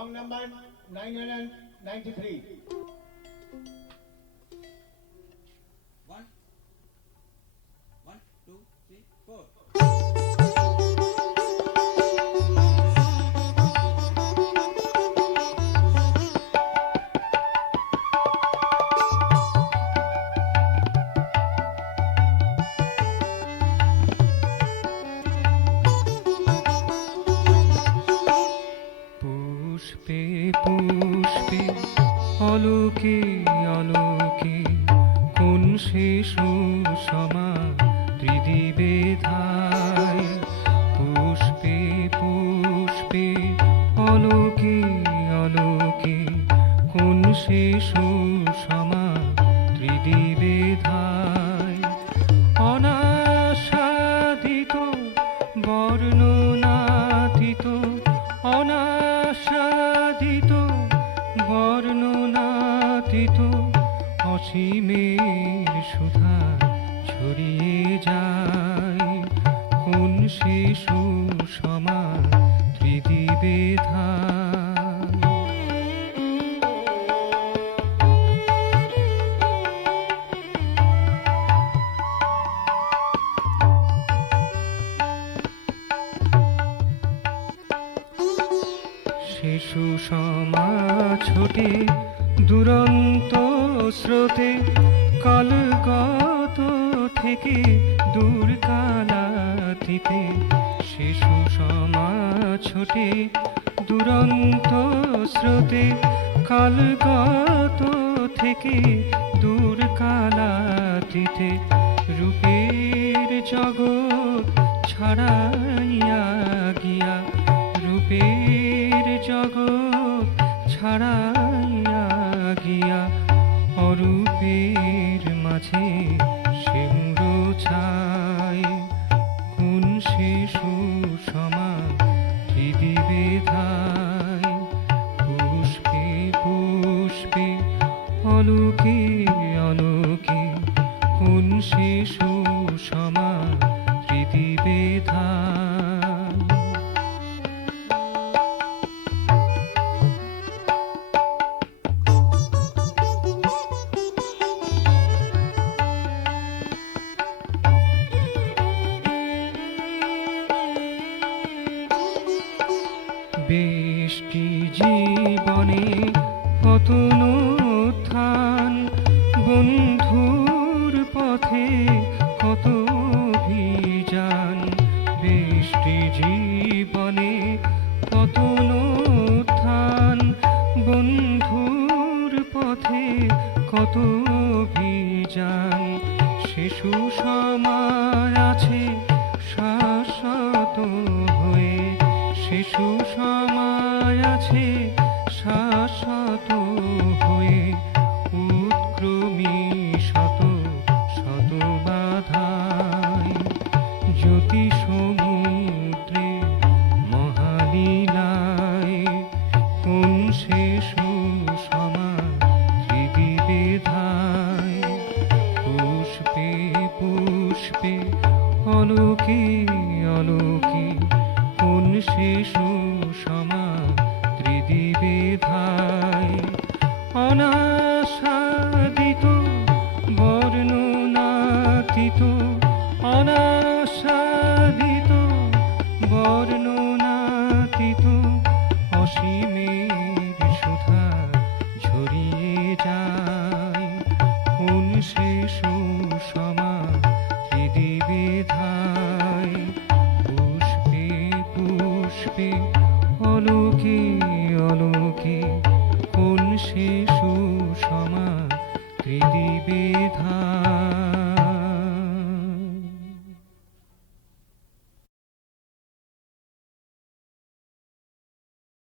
Song number 993. One, one, two, three, four. পুষ্পে পুষ্পে অলোকে অলোকে কোন সে সুষমা ত্রিদিবে ধায়। পুষ্পে পুষ্পে অলোকে অলোকে কোন সে সুষমা ত্রিদিবে ধায়। অনাসাদিত বর্ণনাতীত অনাসাদিত বর্ণনাতীত অসীমের সুধা ছড়িয়ে যায়। কোন সে সুষমা ত্রিদিবে ধায়। সে সুষমা ছোটে দুরন্ত স্রোতে কালগত থেকে দূর কালাতীতে। সে সুষমা ছোটে দুরন্ত স্রোতে কালগত থেকে দূর কালাতীতে। রূপের জগৎ ছাড়াইয়া গিয়া রূপের জগৎ ছাড়াইয়া গিয়া অরূপের মাঝে সে ছায়। কোন সে সুষমা ত্রিদিবে ধায়। পুষ্পে পুষ্পে অলোকে অলোকে কোন সে সুষমা ত্রিদিবে ধায়। বেষ্টি জীবনে পতন উত্থান বন্ধুর পথে কত অভিযান। বেষ্টি জীবনে পতন উত্থান বন্ধুর পথে কত অভিযান। সে সুষমায় আছে শাশ্বত হয়ে সে সুষমায় আছে শাশ্বত হয়ে। উৎক্রমী শত শত বাধায় জ্যোতি সমুদ্রে মহালীলায়। কোন সে সুষমা ত্রিদিবে ধায়। পুষ্পে পুষ্পে অলোকে অলোকে কোন সে সুষমা ত্রিদিবে ধায়। অনাসাদিত বর্ণনাতীত অনাসাদিত বর্ণনাতীত অসীমের সুধা ঝরিয়ে যায়। কোন সে সুষমা ত্রিদিবে ধায়। পুষ্পে পুষ্পে অলোকে অলোকে কোন সে সুষমা ত্রিদিবে ধায়।